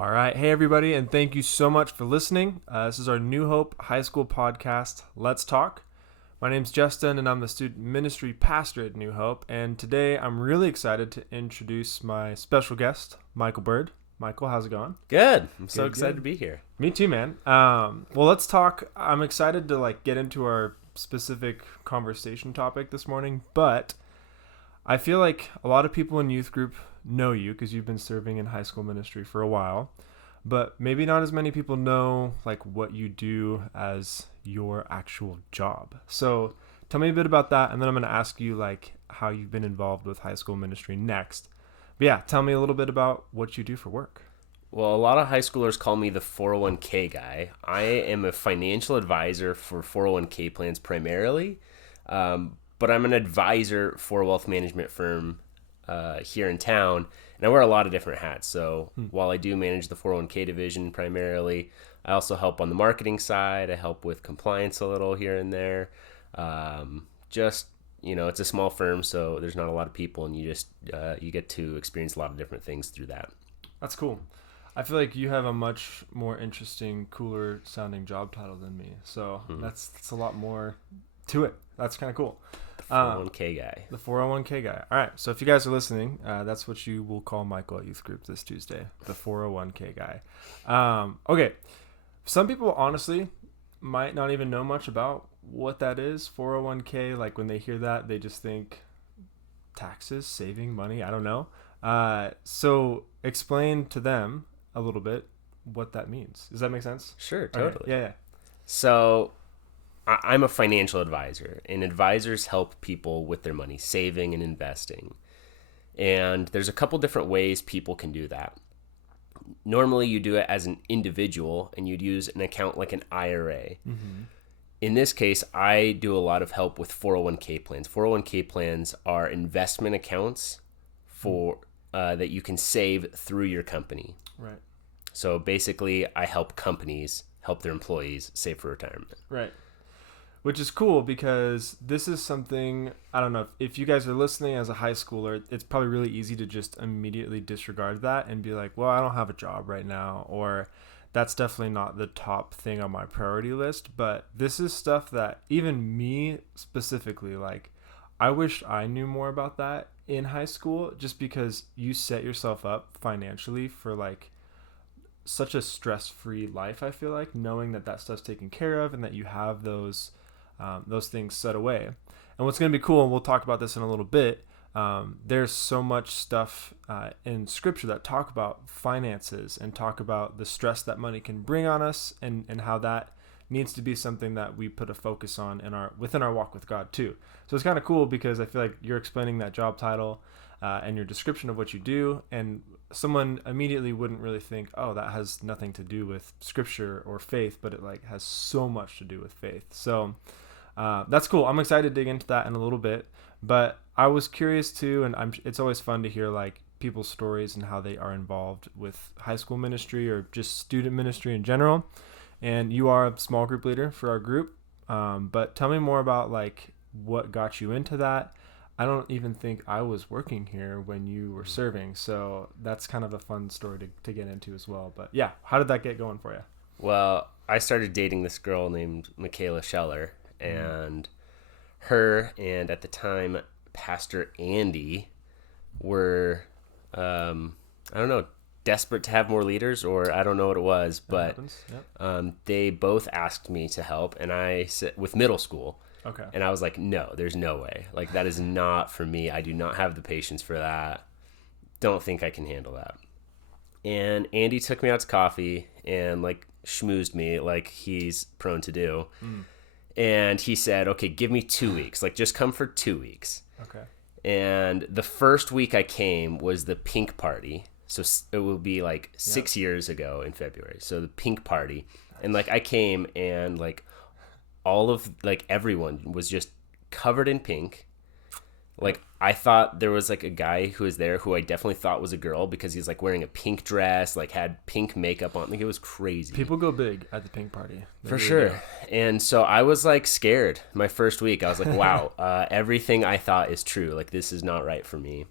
All right. Hey, everybody, and thank you so much for listening. This is our New Hope High School podcast, Let's Talk. My name's Justin, and I'm the student ministry pastor at New Hope. And today I'm really excited to introduce my special guest, Michael Bird. Michael, how's it going? Good. I'm so excited to be here. Me too, man. Well, let's talk. I'm excited to get into our specific conversation topic this morning, but I feel like a lot of people in youth group know you because you've been serving in high school ministry for a while, but maybe not as many people know what you do as your actual job. So tell me a bit about that, and then I'm going to ask you how you've been involved with high school ministry next. But yeah, tell me a little bit about what you do for work. Well, a lot of high schoolers call me the 401k guy. I am a financial advisor for 401k plans primarily, but I'm an advisor for a wealth management firm here in town, and I wear a lot of different hats. So while I do manage the 401k division primarily, I also help on the marketing side. I help with compliance a little here and there. It's a small firm, so there's not a lot of people, and you get to experience a lot of different things through that. That's cool. I feel like you have a much more interesting, cooler sounding job title than me. So that's a lot more to it. That's kind of cool. The 401k guy. The 401k guy. All right. So if you guys are listening, that's what you will call Michael at youth group this Tuesday. The 401k guy. Okay. Some people honestly might not even know much about what that is. 401k. When they hear that, they just think taxes, saving money. I don't know. So explain to them a little bit what that means. Does that make sense? Sure, totally. Okay. Yeah. So I'm a financial advisor, and advisors help people with their money, saving and investing. And there's a couple different ways people can do that. Normally, you do it as an individual, and you'd use an account like an IRA. Mm-hmm. In this case, I do a lot of help with 401k plans. 401k plans are investment accounts for that you can save through your company. Right. So basically, I help companies help their employees save for retirement. Right. Which is cool because this is something, I don't know, if you guys are listening as a high schooler, it's probably really easy to just immediately disregard that and be like, well, I don't have a job right now, or that's definitely not the top thing on my priority list. But this is stuff that even me specifically, I wish I knew more about that in high school, just because you set yourself up financially for such a stress-free life. I feel like knowing that stuff's taken care of and that you have those things set away. And what's going to be cool, and we'll talk about this in a little bit, there's so much stuff in scripture that talk about finances and talk about the stress that money can bring on us, and how that needs to be something that we put a focus on within our walk with God too. So it's kind of cool because I feel like you're explaining that job title and your description of what you do, and someone immediately wouldn't really think, oh, that has nothing to do with scripture or faith, but it has so much to do with faith. So that's cool. I'm excited to dig into that in a little bit, but I was curious too, and it's always fun to hear people's stories and how they are involved with high school ministry or just student ministry in general. And you are a small group leader for our group, but tell me more about what got you into that. I don't even think I was working here when you were serving, so that's kind of a fun story to get into as well. But yeah, how did that get going for you? Well, I started dating this girl named Michaela Scheller, and her and at the time Pastor Andy were, I don't know, desperate to have more leaders, or I don't know what it was, but Yep. They both asked me to help, and I said with middle school. Okay. And I was like, no, there's no way. That is not for me. I do not have the patience for that. Don't think I can handle that. And Andy took me out to coffee and schmoozed me like he's prone to do. And he said, okay, give me 2 weeks. Just come for 2 weeks. Okay. And the first week I came was the pink party. So it will be 6 years ago in February. So the pink party. And I came and all of everyone was just covered in pink. I thought there was a guy who was there who I definitely thought was a girl because he's wearing a pink dress, had pink makeup on. It was crazy. People go big at the pink party. They for sure. Do. And so I was scared my first week. I was wow, everything I thought is true. This is not right for me.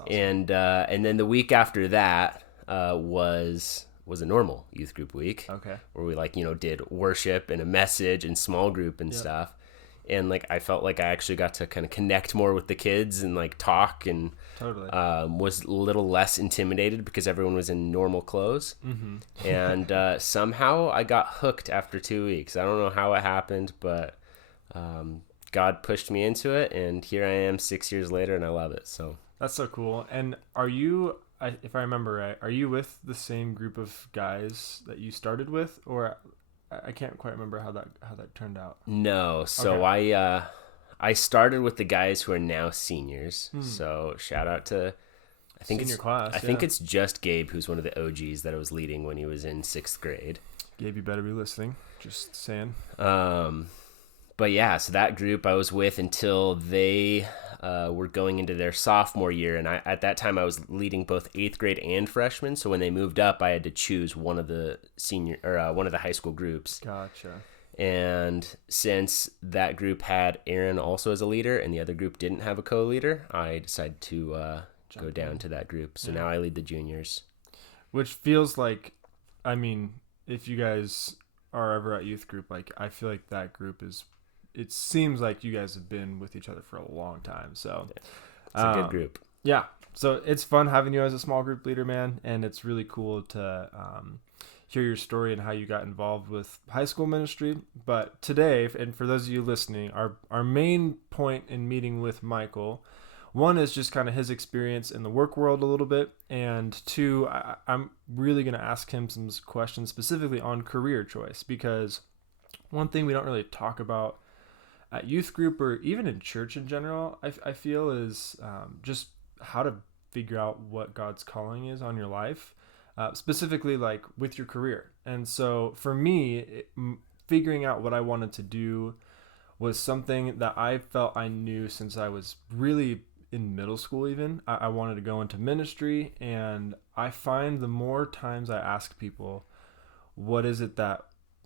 Awesome. And then the week after that, was a normal youth group week. Okay. Where we did worship and a message and small group and stuff. And like I felt like I actually got to kind of connect more with the kids and like talk and Totally. was a little less intimidated because everyone was in normal clothes. Mm-hmm. And somehow I got hooked after 2 weeks. I don't know how it happened, but God pushed me into it, and here I am 6 years later, and I love it. So that's so cool. And are you, if I remember right, are you with the same group of guys that you started with, or I can't quite remember how that turned out? No. So okay. I started with the guys who are now seniors. So shout out to I think it's just Gabe who's one of the OGs that I was leading when he was in 6th grade. Gabe, you better be listening. Just saying. But yeah, so that group I was with until they were going into their sophomore year, and at that time I was leading both 8th grade and freshmen. So when they moved up, I had to choose one of the one of the high school groups. Gotcha. And since that group had Aaron also as a leader, and the other group didn't have a co-leader, I decided to go down to that group. So now I lead the juniors. Which feels like, I mean, if you guys are ever at youth group, like I feel like that group is. It seems like you guys have been with each other for a long time. So it's a good group. Yeah. So it's fun having you as a small group leader, man. And it's really cool to hear your story and how you got involved with high school ministry. But today, and for those of you listening, our main point in meeting with Michael, one is just kind of his experience in the work world a little bit. And two, I'm really going to ask him some questions specifically on career choice, because one thing we don't really talk about at youth group or even in church in general, I feel is just how to figure out what God's calling is on your life, specifically like with your career. And so for me, figuring out what I wanted to do was something that I felt I knew since I was really in middle school even. I wanted to go into ministry, and I find the more times I ask people, what is it that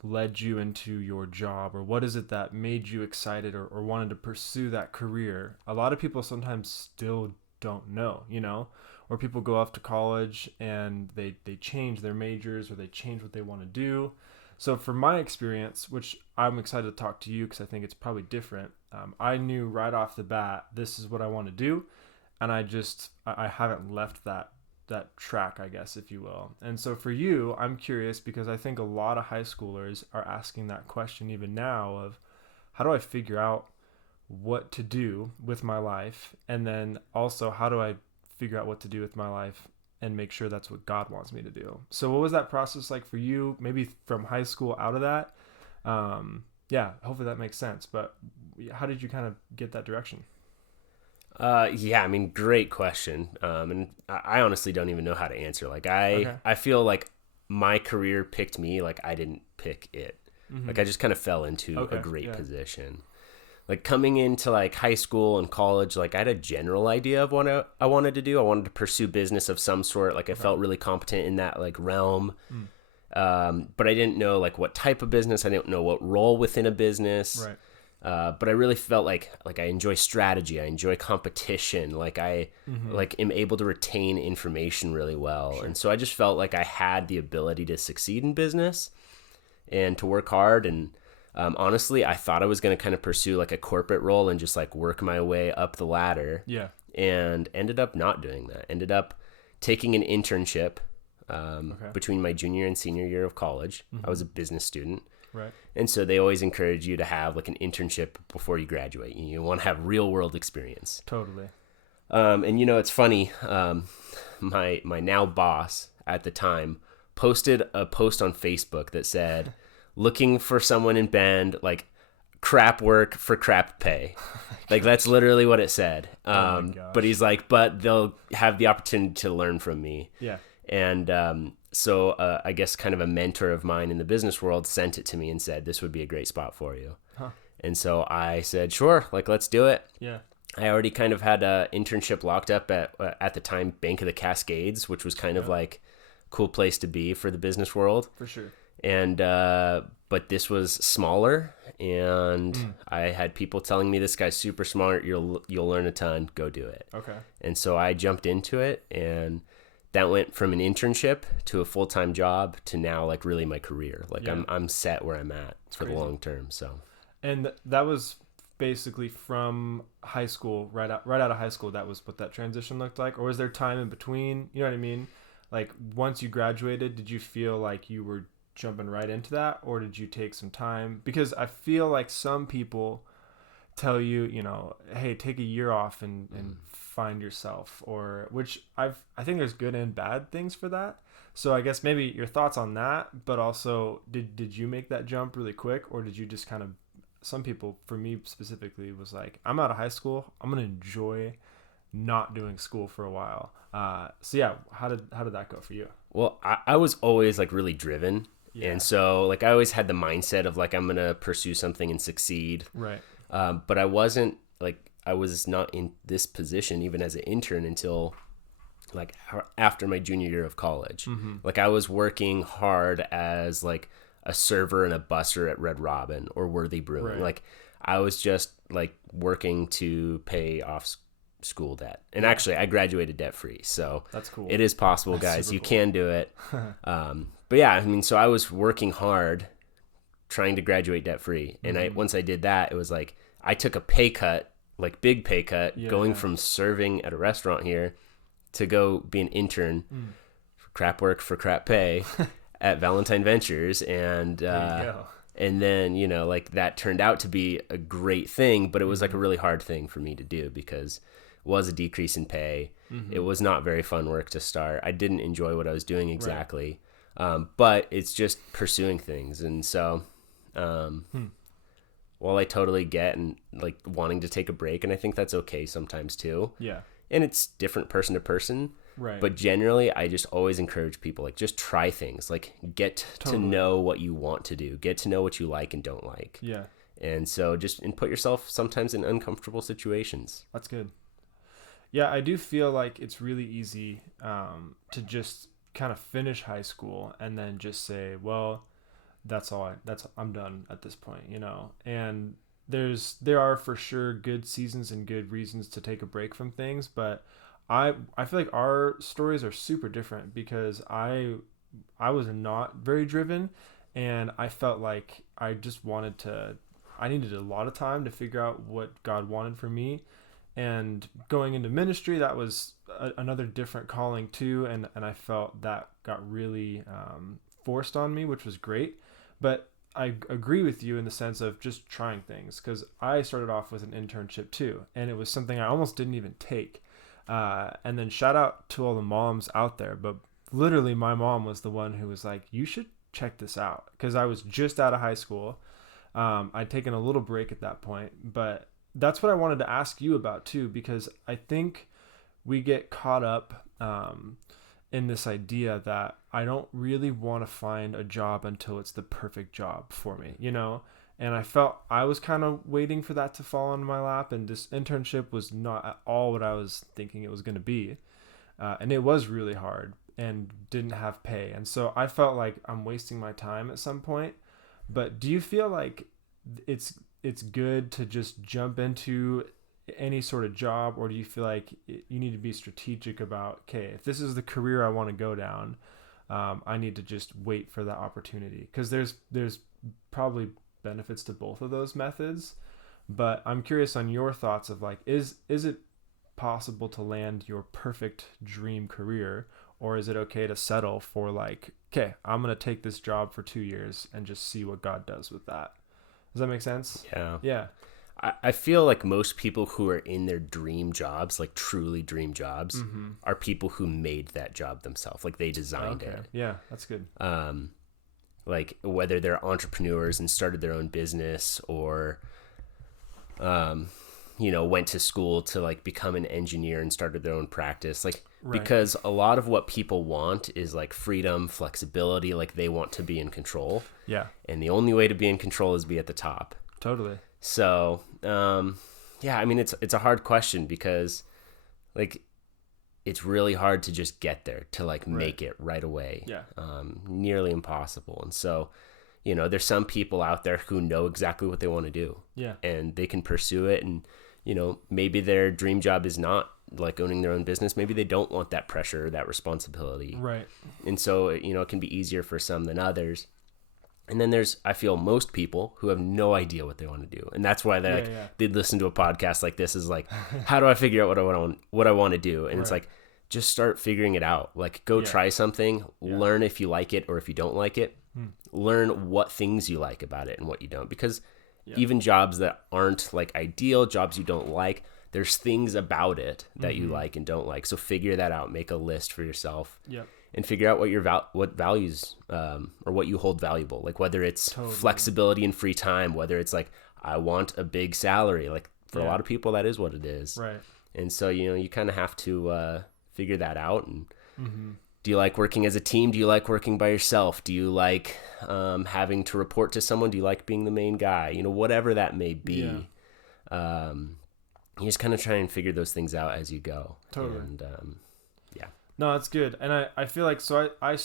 led you into your job, or what is it that made you excited or wanted to pursue that career, a lot of people sometimes still don't know, or people go off to college and they change their majors or they change what they want to do. So for my experience, which I'm excited to talk to you because I think it's probably different, I knew right off the bat this is what I want to do, and I haven't left that track, I guess, if you will. And so for you, I'm curious because I think a lot of high schoolers are asking that question even now of how do I figure out what to do with my life? And then also, how do I figure out what to do with my life and make sure that's what God wants me to do? So what was that process like for you, maybe from high school out of that? Hopefully that makes sense. But how did you kind of get that direction? I mean, great question. And I honestly don't even know how to answer. Like I feel like my career picked me, like I didn't pick it. Mm-hmm. Like I just kind of fell into a great position. Like coming into like high school and college, like I had a general idea of what I wanted to do. I wanted to pursue business of some sort. Like I felt really competent in that like realm. But I didn't know like what type of business. I didn't know what role within a business. Right. But I really felt like I enjoy strategy. I enjoy competition. Like I like am able to retain information really well. Sure. And so I just felt like I had the ability to succeed in business and to work hard. And honestly, I thought I was going to kind of pursue like a corporate role and just like work my way up the ladder. Yeah. And ended up not doing that. Ended up taking an internship between my junior and senior year of college. I was a business student. Right. And so they always encourage you to have like an internship before you graduate. You want to have real world experience. Totally. And it's funny. My now boss at the time posted a post on Facebook that said, looking for someone in Bend, like crap work for crap pay. Like that's literally what it said. But he's like, but they'll have the opportunity to learn from me. Yeah. And so I guess kind of a mentor of mine in the business world sent it to me and said, this would be a great spot for you. Huh. And so I said, sure, like, let's do it. Yeah. I already kind of had an internship locked up at the time, Bank of the Cascades, which was kind of like a cool place to be for the business world. For sure. And, but this was smaller, and I had people telling me, this guy's super smart. You'll learn a ton. Go do it. Okay. And so I jumped into it and that went from an internship to a full-time job to now like really my career. Like I'm set where I'm at for the long term. So, and that was basically from high school, right out of high school. That was what that transition looked like, or was there time in between? You know what I mean? Like once you graduated, did you feel like you were jumping right into that, or did you take some time? Because I feel like some people tell you, you know, hey, take a year off and find yourself, or which I think there's good and bad things for that. So I guess maybe your thoughts on that, but also did you make that jump really quick, or did you just kind of, some people, for me specifically, was like, I'm out of high school, I'm gonna enjoy not doing school for a while. So yeah, how did that go for you? Well, I was always like really driven. Yeah. And so like I always had the mindset of like I'm gonna pursue something and succeed. Right. But I wasn't like, I was not in this position even as an intern until like after my junior year of college. Mm-hmm. Like I was working hard as like a server and a busser at Red Robin or Worthy Brewing. Right. Like I was just like working to pay off school debt. And actually I graduated debt free. So that's cool. It is possible, That's guys. You cool. can do it. But yeah, I mean, so I was working hard trying to graduate debt free. And once I did that, it was like, I took a pay cut, like big pay cut, going from serving at a restaurant here to go be an intern for crap work for crap pay at Valentine Ventures. And, and then, you know, like that turned out to be a great thing, but it was like a really hard thing for me to do because it was a decrease in pay. It was not very fun work to start. I didn't enjoy what I was doing exactly. Right. But it's just pursuing things. And so, while I totally get and like wanting to take a break, and I think that's okay sometimes too. Yeah. And it's different person to person. Right. But generally, I just always encourage people, like, just try things. Like, get to know what you want to do. Get to know what you like and don't like. Yeah. And so and put yourself sometimes in uncomfortable situations. That's good. Yeah, I do feel like it's really easy to just kind of finish high school and then just say, well, I'm done at this point, you know. And there are for sure good seasons and good reasons to take a break from things, but I feel like our stories are super different because I was not very driven, and I felt like I needed a lot of time to figure out what God wanted for me. And going into ministry, that was another different calling too, and I felt that got really forced on me, which was great. But I agree with you in the sense of just trying things, because I started off with an internship too, and it was something I almost didn't even take. And then shout out to all the moms out there, but literally my mom was the one who was like, you should check this out, because I was just out of high school. I'd taken a little break at that point, but that's what I wanted to ask you about too, because I think we get caught up in this idea that I don't really want to find a job until it's the perfect job for me, you know? And I felt I was kind of waiting for that to fall on my lap, and this internship was not at all what I was thinking it was going to be. And it was really hard and didn't have pay. And so I felt like I'm wasting my time at some point. But do you feel like it's good to just jump into any sort of job, or do you feel like you need to be strategic about, okay, if this is the career I want to go down, I need to just wait for that opportunity? Because there's probably benefits to both of those methods, but I'm curious on your thoughts of like, is it possible to land your perfect dream career, or is it okay to settle for like, okay, I'm gonna take this job for 2 years and just see what God does with that? Does that make sense? Yeah. I feel like most people who are in their dream jobs, like truly dream jobs, are people who made that job themselves. Like they designed it. Yeah, that's good. Like whether they're entrepreneurs and started their own business, or, went to school to like become an engineer and started their own practice. Like, right. Because a lot of what people want is like freedom, flexibility. Like they want to be in control. Yeah. And the only way to be in control is be at the top. Totally. So, I mean, it's a hard question because like, it's really hard to just get there, to like make it right away. Yeah. Nearly impossible. And so, there's some people out there who know exactly what they want to do. Yeah. And they can pursue it and maybe their dream job is not like owning their own business. Maybe they don't want that pressure, that responsibility. Right. And so, it can be easier for some than others. And then there's, I feel, most people who have no idea what they want to do. And that's why they listen to a podcast like this is like, how do I figure out what I want to do? And it's like, just start figuring it out. Like, go try something, learn if you like it or if you don't like it, learn what things you like about it and what you don't. Because even jobs that aren't like ideal, jobs you don't like, there's things about it that you like and don't like. So figure that out, make a list for yourself. Yep. And figure out what your what values or what you hold valuable. Like whether it's flexibility and free time, whether it's like, I want a big salary. Like for a lot of people, that is what it is. Right. And so, you kind of have to figure that out. And do you like working as a team? Do you like working by yourself? Do you like having to report to someone? Do you like being the main guy? Whatever that may be. You just kind of try and figure those things out as you go. Totally. And No, that's good. And I feel like, so I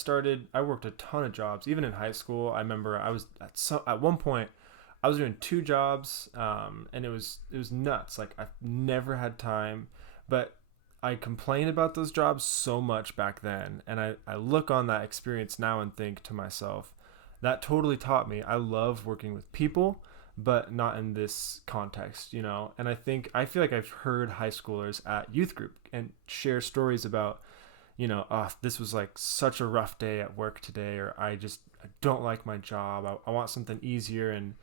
worked a ton of jobs, even in high school. I remember I was at one point I was doing 2 jobs, and it was nuts. Like I've never had time, but I complained about those jobs so much back then. And I look on that experience now and think to myself, that totally taught me. I love working with people, but not in this context, And I feel like I've heard high schoolers at youth group and share stories about, this was like such a rough day at work today, or I don't like my job. I want something easier. And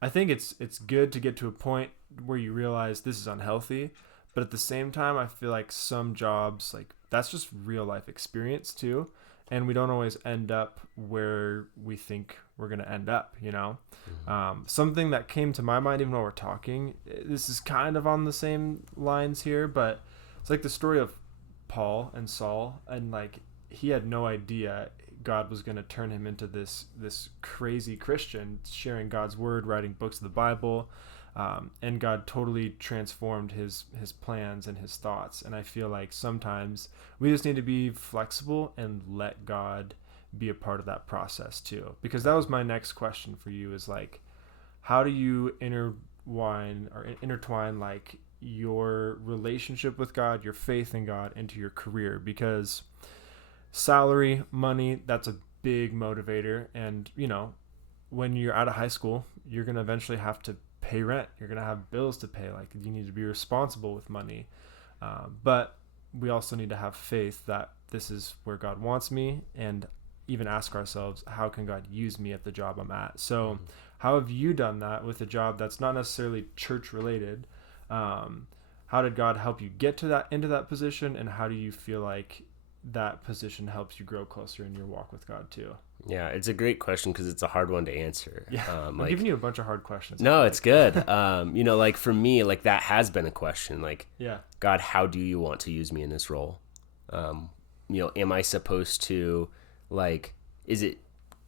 I think it's good to get to a point where you realize this is unhealthy. But at the same time, I feel like some jobs, like that's just real life experience too. And we don't always end up where we think we're going to end up, Something that came to my mind, even while we're talking, this is kind of on the same lines here, but it's like the story of Paul and Saul, and like he had no idea God was going to turn him into this crazy Christian, sharing God's word, writing books of the Bible, and God totally transformed his plans and his thoughts. And I feel like sometimes we just need to be flexible and let God be a part of that process too, because that was my next question for you, is like, how do you intertwine like your relationship with God, your faith in God, into your career? Because salary, money, that's a big motivator. And, when you're out of high school, you're going to eventually have to pay rent. You're going to have bills to pay. Like, you need to be responsible with money. But we also need to have faith that this is where God wants me, and even ask ourselves, how can God use me at the job I'm at? So how have you done that with a job that's not necessarily church related? How did God help you get to into that position, and how do you feel like that position helps you grow closer in your walk with God too? Yeah, it's a great question because it's a hard one to answer. Yeah, I'm giving you a bunch of hard questions. No, it's good. Like for me, like that has been a question. Like, God, how do you want to use me in this role? Am I supposed to, like, is it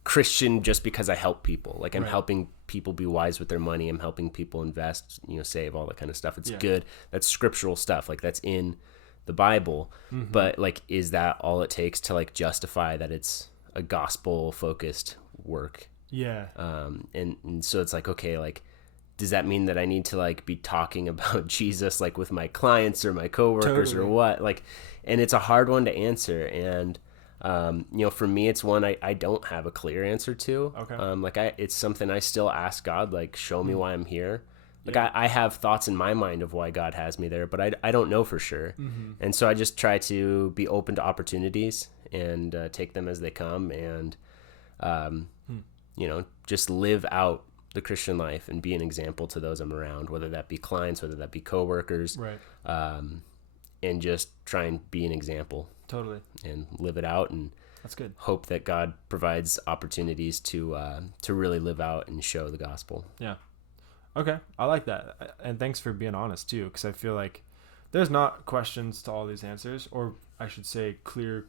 Christian just because I help people? Like, I'm helping people be wise with their money. I'm helping people invest, save, all that kind of stuff. It's good. That's scriptural stuff. Like, that's in the Bible. But like, is that all it takes to like justify that it's a gospel focused work? And so it's like, okay, like, does that mean that I need to like be talking about Jesus like with my clients or my coworkers or what? Like, and it's a hard one to answer. And for me, it's one I don't have a clear answer to. It's something I still ask God, like, show me why I'm here. Like, I have thoughts in my mind of why God has me there, but I don't know for sure. And so I just try to be open to opportunities and take them as they come, and just live out the Christian life and be an example to those I'm around, whether that be clients, whether that be coworkers, and just try and be an example. Totally. And live it out, and that's good. Hope that God provides opportunities to really live out and show the gospel. Yeah. Okay, I like that, and thanks for being honest too, because I feel like there's not questions to all these answers, or I should say clear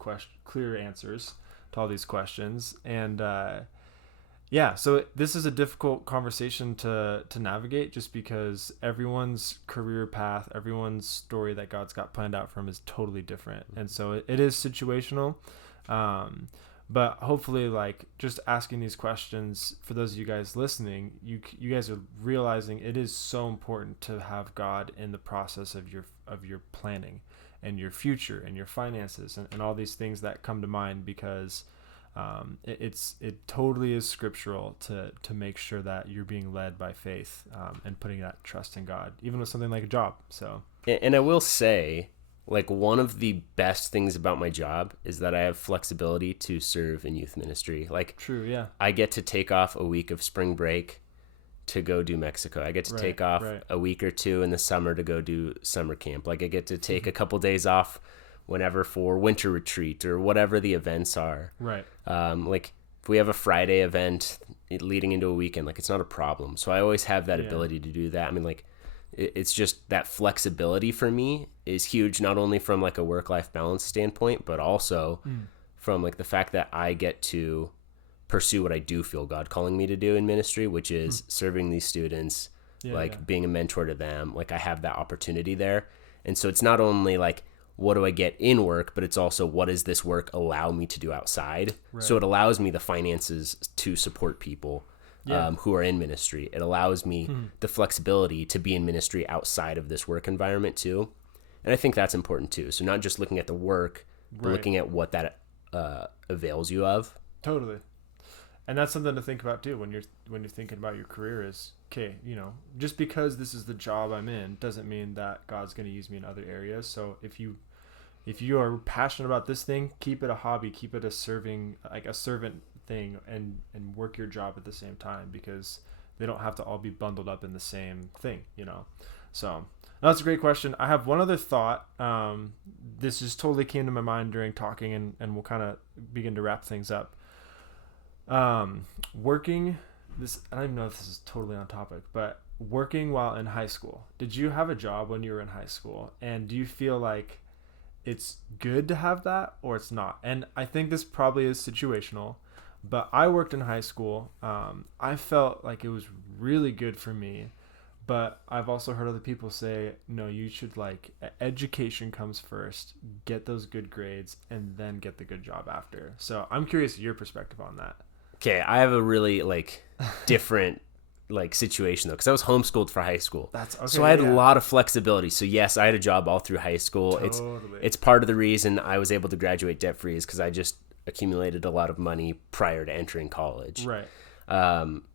answers to all these questions. And so this is a difficult conversation to navigate, just because everyone's career path, everyone's story that God's got planned out for them is totally different, and so it is situational. But hopefully, like, just asking these questions for those of you guys listening, you guys are realizing it is so important to have God in the process of your planning and your future and your finances and all these things that come to mind, because it totally is scriptural to make sure that you're being led by faith, and putting that trust in God, even with something like a job. So, and I will say, like, one of the best things about my job is that I have flexibility to serve in youth ministry. Like, true, yeah, I get to take off a week of spring break to go do Mexico. I get to take off a week or two in the summer to go do summer camp. Like, I get to take a couple days off whenever for winter retreat or whatever the events are. Right. Like, if we have a Friday event leading into a weekend, like, it's not a problem. So I always have that ability to do that. I mean, like, it's just that flexibility for me is huge, not only from like a work-life balance standpoint, but also from like the fact that I get to pursue what I do feel God calling me to do in ministry, which is serving these students, being a mentor to them. Like, I have that opportunity there. And so it's not only like, what do I get in work, but it's also, what does this work allow me to do outside? Right. So it allows me the finances to support people who are in ministry. It allows me the flexibility to be in ministry outside of this work environment too. And I think that's important too. So not just looking at the work, but looking at what that avails you of. Totally. And that's something to think about too when you're thinking about your career is, okay, just because this is the job I'm in doesn't mean that God's going to use me in other areas. So if you are passionate about this thing, keep it a hobby, keep it a servant thing, and work your job at the same time, because they don't have to all be bundled up in the same thing, So that's a great question. I have one other thought. This just totally came to my mind during talking, and we'll kind of begin to wrap things up. Working this, I don't even know if this is totally on topic, but working while in high school. Did you have a job when you were in high school? And do you feel like it's good to have that, or it's not? And I think this probably is situational, but I worked in high school. I felt like it was really good for me, but I've also heard other people say, no, you should, education comes first, get those good grades, and then get the good job after. So I'm curious your perspective on that. Okay, I have a really different situation though, because I was homeschooled for high school. That's okay. So I had a lot of flexibility. So yes, I had a job all through high school. Totally. It's part of the reason I was able to graduate debt free, is because I just accumulated a lot of money prior to entering college. Right.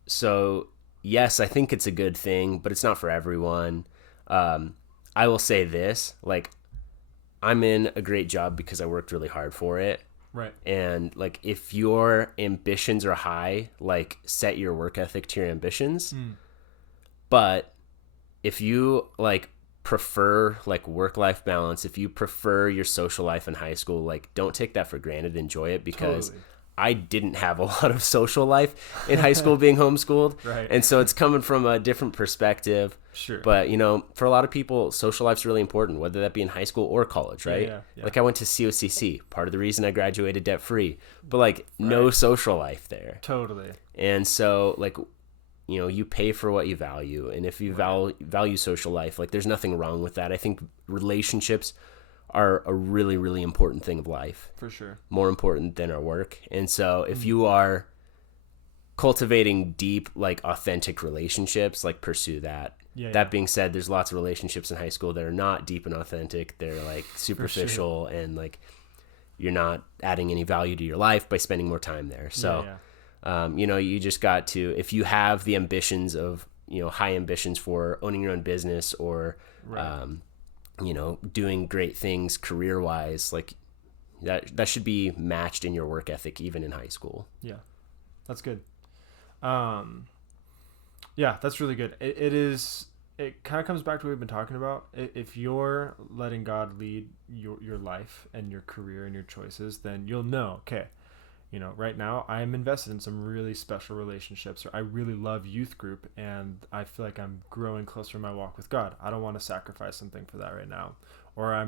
So yes, I think it's a good thing, but it's not for everyone. I will say this, I'm in a great job because I worked really hard for it. Right. And if your ambitions are high, set your work ethic to your ambitions. But if you prefer work-life balance, if you prefer your social life in high school, don't take that for granted. Enjoy it, because totally. I didn't have a lot of social life in high school being homeschooled. Right. And so it's coming from a different perspective. Sure. But, for a lot of people, social life's really important, whether that be in high school or college, right? Yeah. I went to COCC, part of the reason I graduated debt-free, but no social life there. Totally. And so you pay for what you value. And if you value social life, there's nothing wrong with that. I think relationships are a really, really important thing of life. For sure. More important than our work. And so if you are cultivating deep, authentic relationships, pursue that. That being said, there's lots of relationships in high school that are not deep and authentic. They're superficial, and you're not adding any value to your life by spending more time there. So, you just got to, if you have the ambitions of, high ambitions for owning your own business or, doing great things career-wise, that should be matched in your work ethic, even in high school. Yeah, that's good. Yeah, that's really good. It kind of comes back to what we've been talking about. If you're letting God lead your life and your career and your choices, then you'll know, okay, right now I am invested in some really special relationships, or I really love youth group and I feel like I'm growing closer in my walk with God. I don't want to sacrifice something for that right now. Or I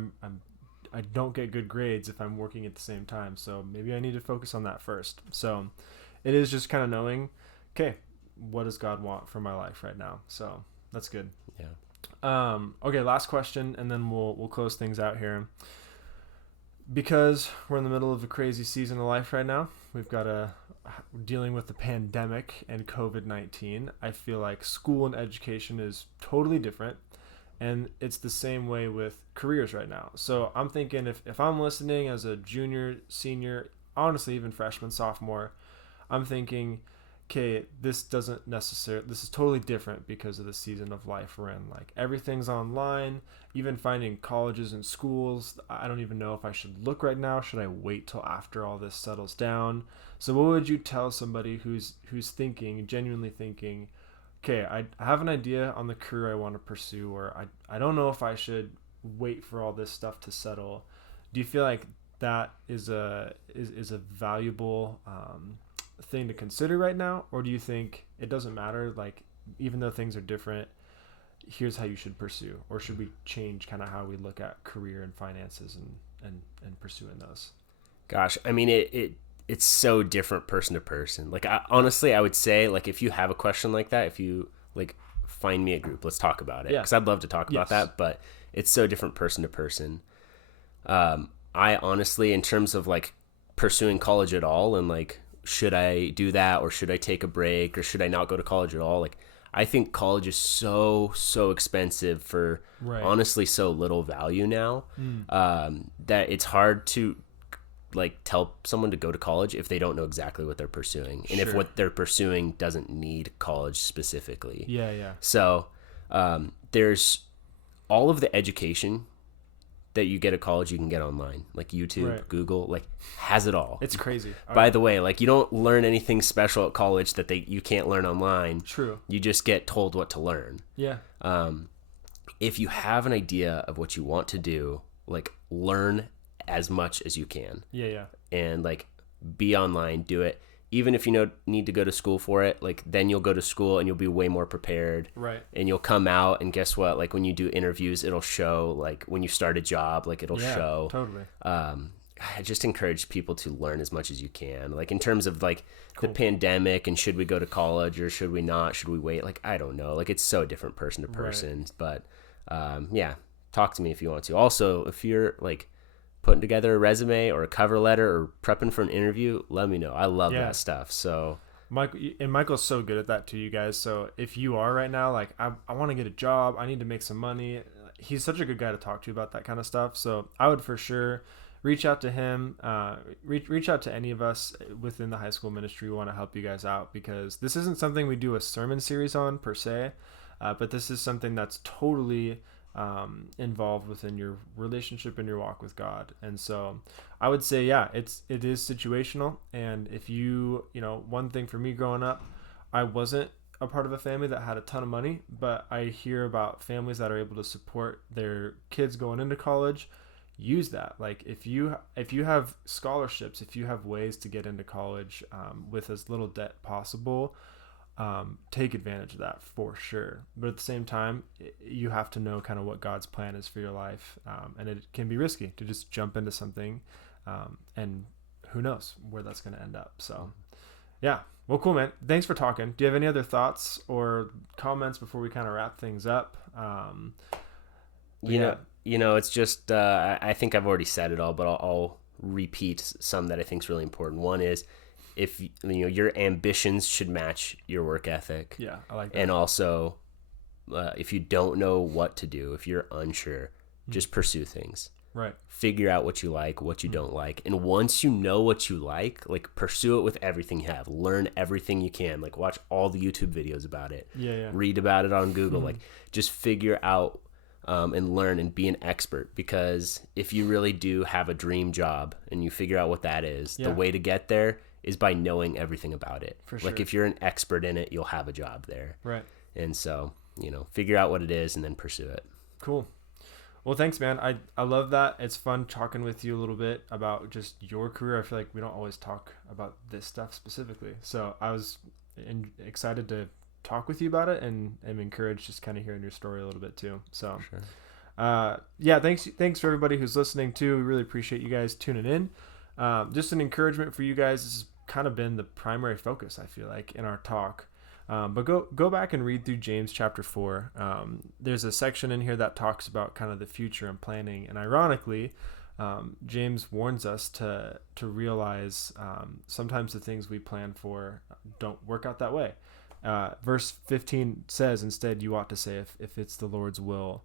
don't get good grades if I'm working at the same time. So maybe I need to focus on that first. So it is just kind of knowing, okay, what does God want for my life right now? So that's good. Yeah. Okay, last question, and then we'll close things out here. Because we're in the middle of a crazy season of life right now, we've got dealing with the pandemic and COVID-19. I feel like school and education is totally different. And it's the same way with careers right now. So I'm thinking if I'm listening as a junior, senior, honestly, even freshman, sophomore, I'm thinking, okay, this is totally different because of the season of life we're in. Like everything's online, even finding colleges and schools. I don't even know if I should look right now. Should I wait till after all this settles down? So what would you tell somebody who's thinking, genuinely thinking, okay, I have an idea on the career I want to pursue, or I don't know if I should wait for all this stuff to settle. Do you feel like that is a valuable thing to consider right now, or do you think it doesn't matter? Like, even though things are different, here's how you should pursue, or should we change kind of how we look at career and finances and pursuing those? Gosh, I mean, it's so different person to person. Like, honestly, I would say, like, if you have a question like that, if you, like, find me a group, let's talk about it. Because I'd love to talk about that, but it's so different person to person. I honestly, in terms of, like, pursuing college at all and, like, should I do that, or should I take a break, or should I not go to college at all? Like, I think college is so expensive for honestly so little value now, that it's hard to like tell someone to go to college if they don't know exactly what they're pursuing, and if what they're pursuing doesn't need college specifically. So there's all of the education that you get at college you can get online, like YouTube, Google, like has it all. It's crazy. By the way, like you don't learn anything special at college that you can't learn online. True. You just get told what to learn. If you have an idea of what you want to do, like learn as much as you can. And like be online, do it. Even if you need to go to school for it, like then you'll go to school and you'll be way more prepared. And you'll come out, and guess what? Like when you do interviews, it'll show. Like when you start a job, like it'll show. Totally. I just encourage people to learn as much as you can. Like in terms of like the pandemic and should we go to college or should we not? Should we wait? Like I don't know. Like it's so different person to person. But talk to me if you want to. Also, if you're like putting together a resume or a cover letter or prepping for an interview, let me know. I love that stuff. So Michael's so good at that too, you guys. So if you are right now, like I want to get a job, I need to make some money. He's such a good guy to talk to about that kind of stuff. So I would for sure reach out to him, reach out to any of us within the high school ministry. We want to help you guys out, because this isn't something we do a sermon series on per se, but this is something that's totally involved within your relationship and your walk with God. And so I would say, it is situational. And if one thing for me growing up, I wasn't a part of a family that had a ton of money, but I hear about families that are able to support their kids going into college. Use that. Like if you have scholarships, if you have ways to get into college with as little debt possible, take advantage of that for sure. But at the same time, you have to know kind of what God's plan is for your life, and it can be risky to just jump into something, and who knows where that's going to end up. So well, cool, man. Thanks for talking. Do you have any other thoughts or comments before we kind of wrap things up? It's just I think I've already said it all, but I'll repeat some that I think is really important. One is, if your ambitions should match your work ethic. I like that. And also, if you don't know what to do, if you're unsure, just pursue things. Figure out what you like, what you don't like, and once you know what you like pursue it with everything you have. Learn everything you can. Like watch all the YouTube videos about it. Read about it on Google. Like just figure out and learn and be an expert, because if you really do have a dream job and you figure out what that is, the way to get there is by knowing everything about it. For sure. Like if you're an expert in it, you'll have a job there. And so, figure out what it is and then pursue it. Cool. Well, thanks, man. I love that. It's fun talking with you a little bit about just your career. I feel like we don't always talk about this stuff specifically. So I was excited to talk with you about it, and I'm encouraged just kind of hearing your story a little bit too. So thanks for everybody who's listening too. We really appreciate you guys tuning in. Just an encouragement for you guys. This has kind of been the primary focus, I feel like, in our talk. But go back and read through James chapter 4. There's a section in here that talks about kind of the future and planning. And ironically, James warns us to realize sometimes the things we plan for don't work out that way. Verse 15 says, instead, you ought to say, if it's the Lord's will,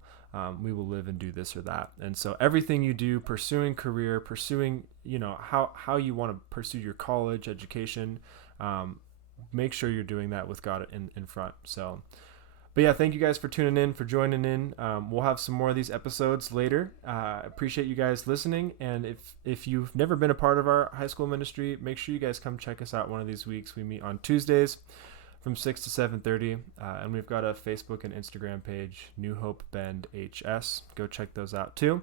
we will live and do this or that. And so everything you do, pursuing career, pursuing, how you want to pursue your college education, make sure you're doing that with God in front. So, but yeah, thank you guys for tuning in, for joining in. We'll have some more of these episodes later. Appreciate you guys listening. And if you've never been a part of our high school ministry, make sure you guys come check us out one of these weeks. We meet on Tuesdays from 6 to 7:30, and we've got a Facebook and Instagram page, New Hope Bend HS. Go check those out too.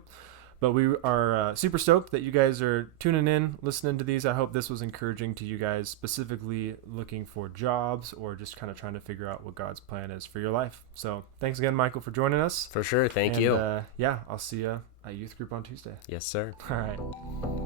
But we are super stoked that you guys are tuning in, listening to these. I hope this was encouraging to you guys, specifically looking for jobs or just kind of trying to figure out what God's plan is for your life. So thanks again, Michael, for joining us. For sure. Thank you. Yeah, I'll see you at youth group on Tuesday. Yes, sir. All right.